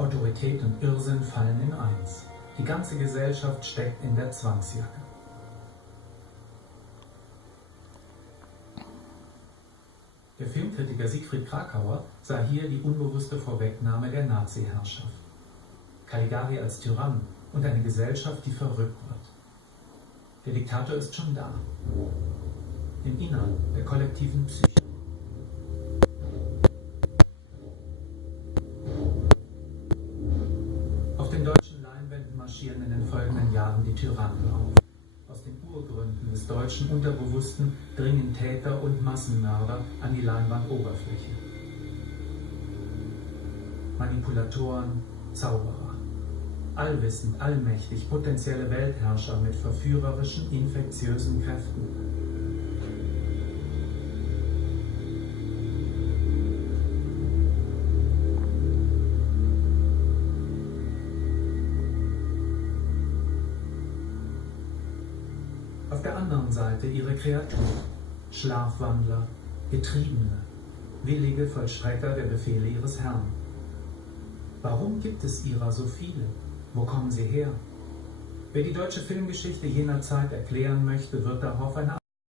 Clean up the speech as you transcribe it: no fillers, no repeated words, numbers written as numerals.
Autorität und Irrsinn fallen in eins. Die ganze Gesellschaft steckt in der Zwangsjacke. Der Filmkritiker Siegfried Kracauer sah hier die unbewusste Vorwegnahme der Nazi-Herrschaft. Caligari als Tyrann und eine Gesellschaft, die verrückt wird. Der Diktator ist schon da. Im Innern der kollektiven Psyche. Auf den deutschen Leinwänden marschieren in den folgenden Jahren die Tyrannen auf. Aus den Urgründen des deutschen Unterbewussten dringen Täter und Massenmörder an die Leinwandoberfläche. Manipulatoren, Zauberer. Allwissend, allmächtig, potenzielle Weltherrscher mit verführerischen, infektiösen Kräften. Auf der anderen Seite ihre Kreatur, Schlafwandler, Getriebene, willige Vollstrecker der Befehle ihres Herrn. Warum gibt es ihrer so viele? Wo kommen sie her? Wer die deutsche Filmgeschichte jener Zeit erklären möchte, wird darauf eine